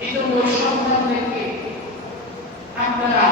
এই জন্য সন্তানদেরকে আপনারা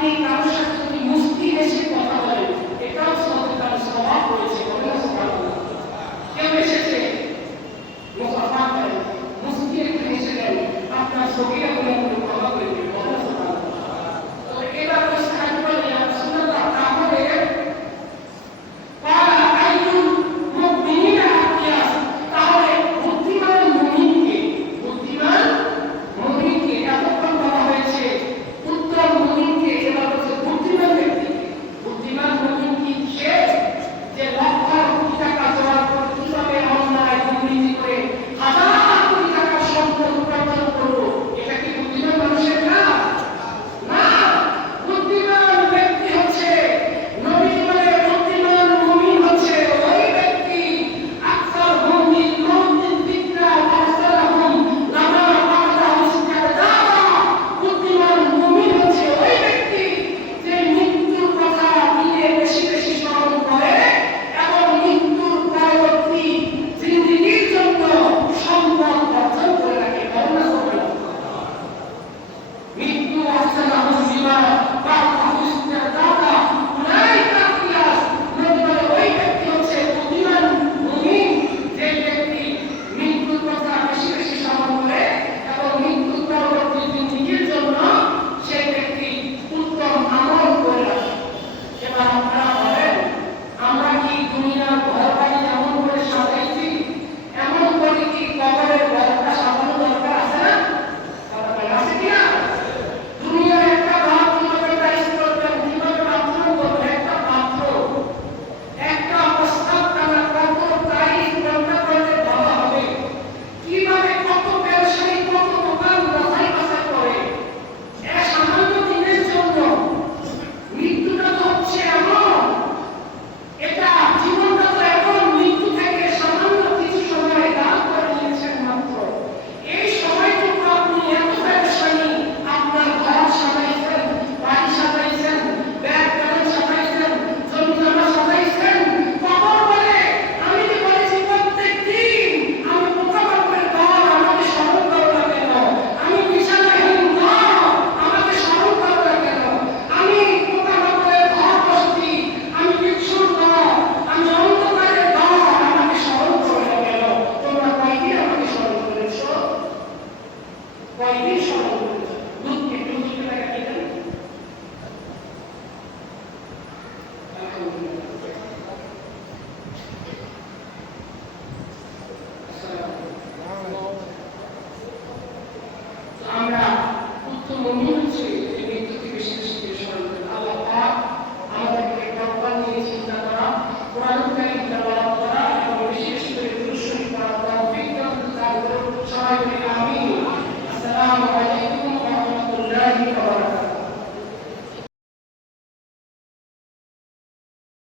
alimentar os